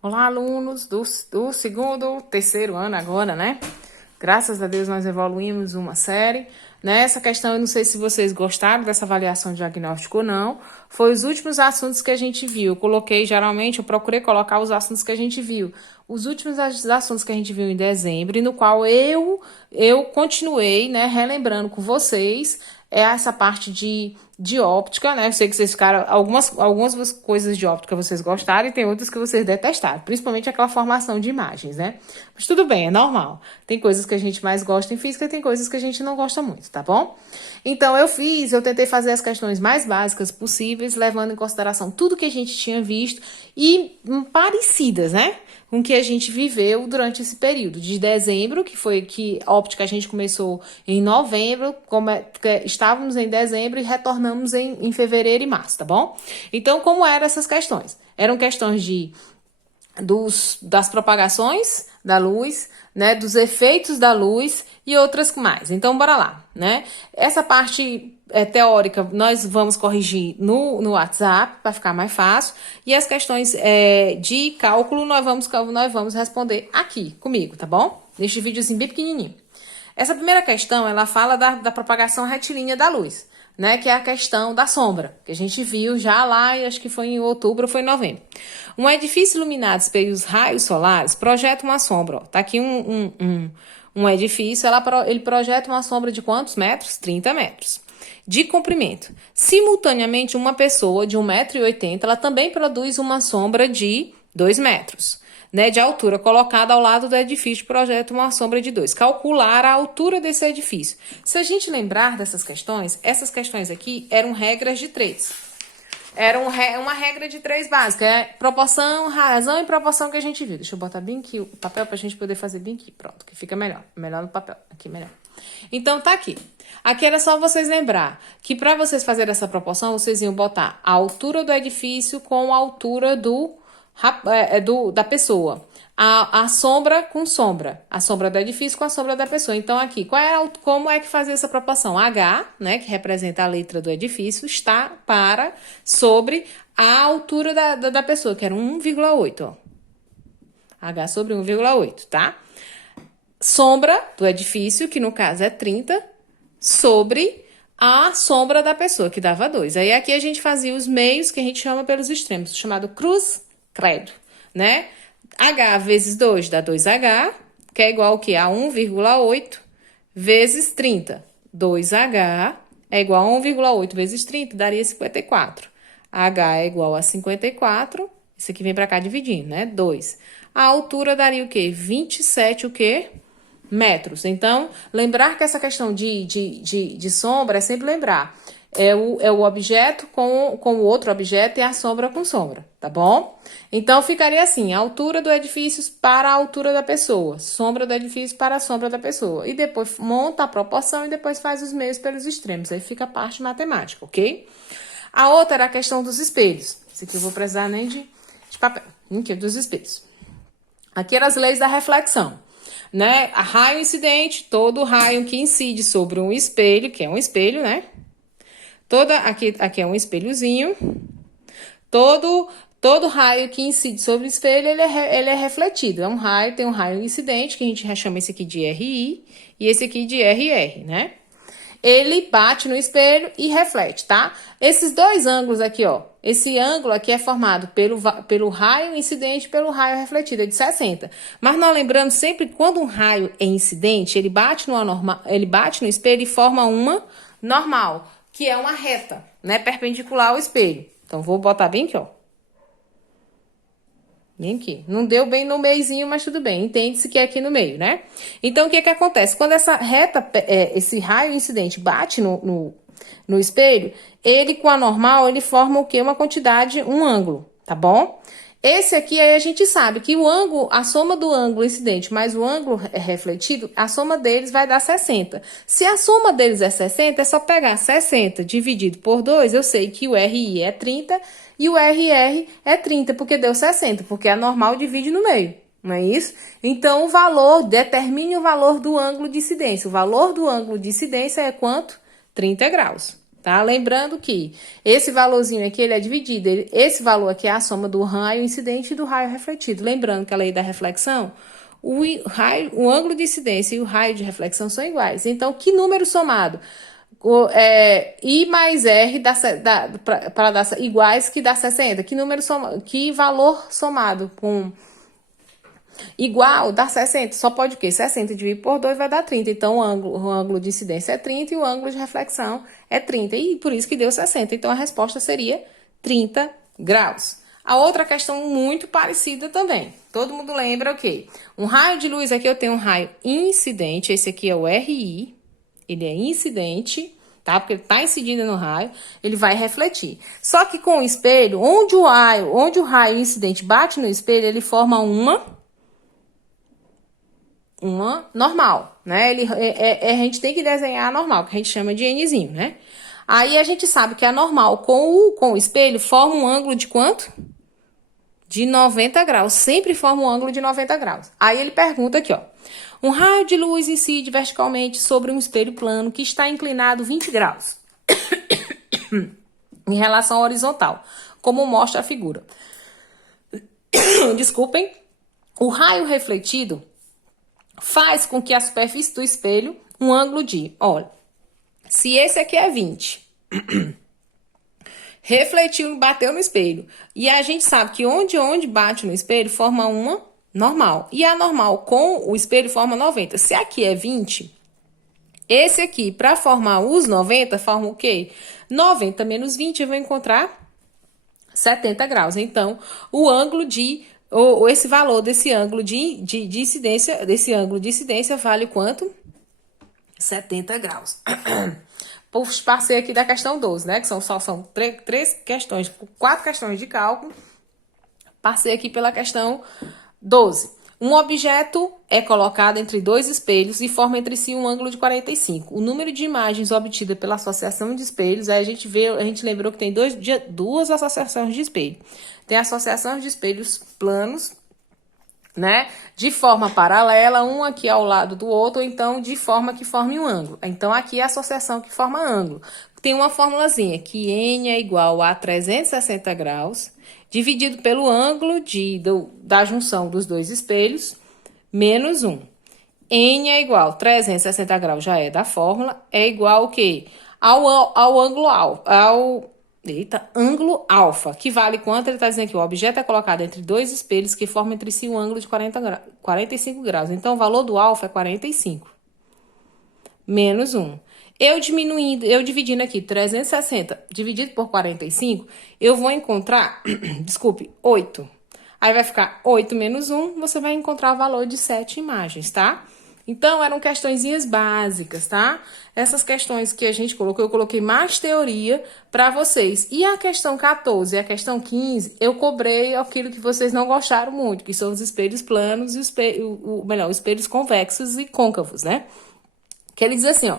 Olá, alunos do segundo, terceiro ano agora, né? Graças a Deus nós evoluímos uma série. Nessa questão, eu não sei se vocês gostaram dessa avaliação diagnóstica ou não. Foi os últimos assuntos que a gente viu. Eu coloquei, geralmente, eu procurei colocar os assuntos que a gente viu. Os últimos assuntos que a gente viu em dezembro, e no qual eu continuei, né, relembrando com vocês essa parte de óptica, né? Eu sei que vocês ficaram. Algumas coisas de óptica vocês gostaram e tem outras que vocês detestaram, principalmente aquela formação de imagens, né? Mas tudo bem, é normal. Tem coisas que a gente mais gosta em física e tem coisas que a gente não gosta muito, tá bom? Então eu tentei fazer as questões mais básicas possíveis, levando em consideração tudo que a gente tinha visto e parecidas, né? Com o que a gente viveu durante esse período de dezembro, que foi que a óptica a gente começou em novembro, estávamos em dezembro e retornamos em fevereiro e março, tá bom? Então, como eram essas questões? Eram questões das propagações da luz, né, dos efeitos da luz e outras mais. Então, bora lá, né? Essa parte teórica nós vamos corrigir no WhatsApp para ficar mais fácil e as questões de cálculo nós vamos responder aqui comigo, tá bom? Neste videozinho bem pequenininho. Essa primeira questão, ela fala da propagação retilínea da luz, né, que é a questão da sombra, que a gente viu já lá, acho que foi em outubro ou foi em novembro. Um edifício iluminado pelos raios solares projeta uma sombra. Ó. Tá aqui um edifício, ele projeta uma sombra de quantos metros? 30 metros. De comprimento. Simultaneamente, uma pessoa de 1,80 m, ela também produz uma sombra de 2 metros. Né, de altura, colocada ao lado do edifício, projeta uma sombra de 2. Calcular a altura desse edifício. Se a gente lembrar dessas questões, essas questões aqui eram regras de 3. Era uma regra de 3 básica. É proporção, razão e proporção que a gente viu. Deixa eu botar bem aqui o papel para a gente poder fazer bem aqui. Pronto, que fica melhor. Melhor no papel. Aqui melhor. Então, tá aqui. Aqui era só vocês lembrar que para vocês fazerem essa proporção, vocês iam botar a altura do edifício com a altura da pessoa. A sombra com sombra. A sombra do edifício com a sombra da pessoa. Então, aqui, como é que fazer essa proporção? H, né, que representa a letra do edifício, está sobre a altura da pessoa, que era 1,8. Ó. H sobre 1,8, tá? Sombra do edifício, que no caso é 30, sobre a sombra da pessoa, que dava 2. Aí aqui a gente fazia os meios, que a gente chama pelos extremos, chamado cruz-credo, né? H vezes 2 dá 2H, que é igual ao que? A 1,8 vezes 30. 2H é igual a 1,8 vezes 30, daria 54. H é igual a 54, isso aqui vem para cá dividindo, né? 2. A altura daria o quê? 27 o quê? Metros. Então, lembrar que essa questão de sombra é sempre lembrar. É o objeto com o outro objeto e a sombra com sombra, tá bom? Então, ficaria assim, a altura do edifício para a altura da pessoa, sombra do edifício para a sombra da pessoa. E depois monta a proporção e depois faz os meios pelos extremos. Aí fica a parte matemática, ok? A outra era a questão dos espelhos. Esse aqui eu vou precisar nem de papel. Aqui, dos espelhos. Aqui eram as leis da reflexão. Né? A raio incidente, todo raio que incide sobre um espelho, que é um espelho, né? Aqui é um espelhozinho. Todo raio que incide sobre o espelho, ele é refletido. Tem um raio incidente, que a gente chama esse aqui de RI, e esse aqui de RR, né? Ele bate no espelho e reflete, tá? Esses dois ângulos aqui, ó. Esse ângulo aqui é formado pelo raio incidente e pelo raio refletido, é de 60. Mas nós lembrando sempre que quando um raio é incidente, ele bate no espelho e forma uma normal, que é uma reta, né? Perpendicular ao espelho. Então, vou botar bem aqui, ó. Bem aqui. Não deu bem no meiozinho, mas tudo bem. Entende-se que é aqui no meio, né? Então, o que acontece? Quando essa reta, esse raio incidente bate no espelho, ele com a normal, ele forma o quê? Uma quantidade, um ângulo, tá bom? Esse aqui, aí a gente sabe que a soma do ângulo incidente mais o ângulo refletido, a soma deles vai dar 60. Se a soma deles é 60, é só pegar 60 dividido por 2, eu sei que o RI é 30 e o RR é 30, porque deu 60, porque a normal divide no meio, não é isso? Então, determine o valor do ângulo de incidência. O valor do ângulo de incidência é quanto? 30 graus. tá? Lembrando que esse valorzinho aqui, ele é dividido. Esse valor aqui é a soma do raio incidente e do raio refletido. Lembrando que a lei da reflexão, o ângulo de incidência e o raio de reflexão são iguais. Então, que número somado? I mais R para dar iguais que dá 60. Que valor somado com igual dá 60? Só pode o quê? 60 dividido por 2 vai dar 30. Então, o ângulo de incidência é 30 e o ângulo de reflexão é 30. E por isso que deu 60. Então, a resposta seria 30 graus. A outra questão muito parecida também. Todo mundo lembra o quê? Um raio de luz, aqui eu tenho um raio incidente. Esse aqui é o RI. Ele é incidente, tá? Porque ele tá incidindo no raio, ele vai refletir. Só que com o espelho, onde o raio incidente bate no espelho, ele forma uma normal, né? A gente tem que desenhar a normal, que a gente chama de Nzinho, né? Aí a gente sabe que a normal com o espelho forma um ângulo de quanto? De 90 graus. Sempre forma um ângulo de 90 graus. Aí ele pergunta aqui, ó. Um raio de luz incide verticalmente sobre um espelho plano que está inclinado 20 graus em relação à horizontal, como mostra a figura. Desculpem. O raio refletido faz com que a superfície do espelho um ângulo de, olha, se esse aqui é 20, refletiu e bateu no espelho, e a gente sabe que onde bate no espelho forma uma normal, e a normal com o espelho forma 90. Se aqui é 20, esse aqui, para formar os 90, forma o quê? 90 menos 20, eu vou encontrar 70 graus. Então, o ângulo esse valor desse ângulo de incidência, vale quanto? 70 graus. Passei aqui da questão 12, né? Que são 4 questões de cálculo. Passei aqui pela questão 12. Um objeto é colocado entre dois espelhos e forma entre si um ângulo de 45. O número de imagens obtida pela associação de espelhos, aí a gente lembrou que tem duas associações de espelho. Tem associação de espelhos planos, né? De forma paralela, um aqui ao lado do outro, ou então de forma que forme um ângulo. Então, aqui é a associação que forma ângulo. Tem uma formulazinha que N é igual a 360 graus, dividido pelo ângulo da junção dos dois espelhos, menos 1. N é igual a 360 graus, já é da fórmula, é igual ao quê? Ao ângulo alfa, que vale quanto? Ele está dizendo que o objeto é colocado entre dois espelhos que formam entre si um ângulo de 45 graus. Então, o valor do alfa é 45. Menos 1. Eu dividindo aqui 360 dividido por 45, eu vou encontrar, 8. Aí vai ficar 8 menos 1, você vai encontrar o valor de 7 imagens, tá? Então, eram questõezinhas básicas, tá? Essas questões que a gente colocou, eu coloquei mais teoria para vocês. E a questão 14 e a questão 15, eu cobrei aquilo que vocês não gostaram muito, que são os espelhos planos e os espelhos convexos e côncavos, né? Que ele diz assim, ó.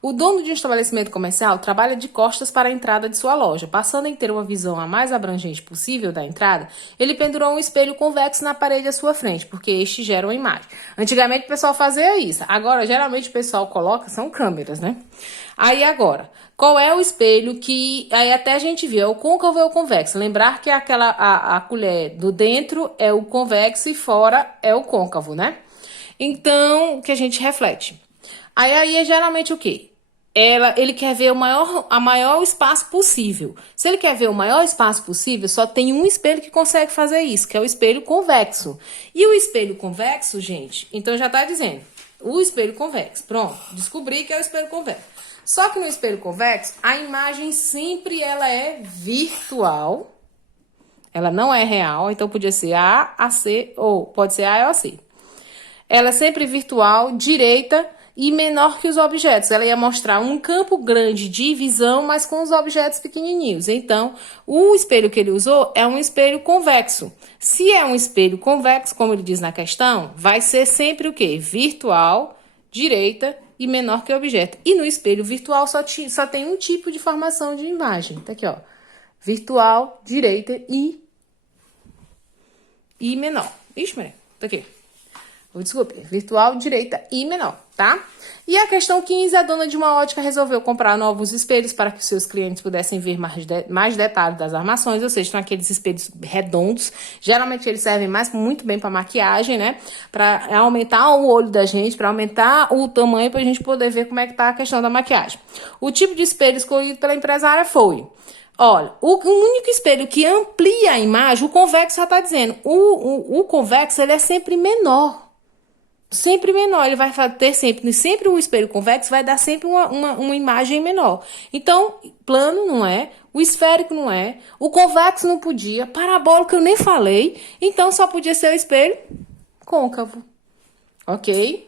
O dono de um estabelecimento comercial trabalha de costas para a entrada de sua loja. Passando em ter uma visão a mais abrangente possível da entrada, ele pendurou um espelho convexo na parede à sua frente, porque este gera uma imagem. Antigamente o pessoal fazia isso. Agora, geralmente o pessoal coloca, são câmeras, né? Aí agora, qual é o espelho que... Aí até a gente viu, é o côncavo ou o convexo. Lembrar que a colher do dentro é o convexo e fora é o côncavo, né? Então, o que a gente reflete? Aí é geralmente o quê? Ele quer ver a maior espaço possível. Se ele quer ver o maior espaço possível, só tem um espelho que consegue fazer isso, que é o espelho convexo. E o espelho convexo, gente, então já tá dizendo, o espelho convexo. Pronto, descobri que é o espelho convexo. Só que no espelho convexo, a imagem sempre ela é virtual. Ela não é real, então podia ser A, AC, ou pode ser A ou AC. Ela é sempre virtual, direita e menor que os objetos. Ela ia mostrar um campo grande de visão, mas com os objetos pequenininhos. Então, o espelho que ele usou é um espelho convexo. Se é um espelho convexo, como ele diz na questão, vai ser sempre o quê? Virtual, direita e menor que o objeto. E no espelho virtual só tem um tipo de formação de imagem. Tá aqui, ó. Virtual, direita e menor. Ixi, Maria, tá aqui. Desculpe, virtual, direita e menor, tá? E a questão 15, a dona de uma ótica resolveu comprar novos espelhos para que os seus clientes pudessem ver mais detalhes das armações, ou seja, são aqueles espelhos redondos. Geralmente eles servem muito bem para maquiagem, né? Para aumentar o olho da gente, para aumentar o tamanho, para a gente poder ver como é que tá a questão da maquiagem. O tipo de espelho escolhido pela empresária foi... Olha, o único espelho que amplia a imagem, o convexo já está dizendo, o convexo ele é sempre menor. Sempre menor, ele vai ter sempre o espelho convexo vai dar sempre uma imagem menor. Então, plano não é, o esférico não é, o convexo não podia, parabólico eu nem falei, então só podia ser o espelho côncavo, ok?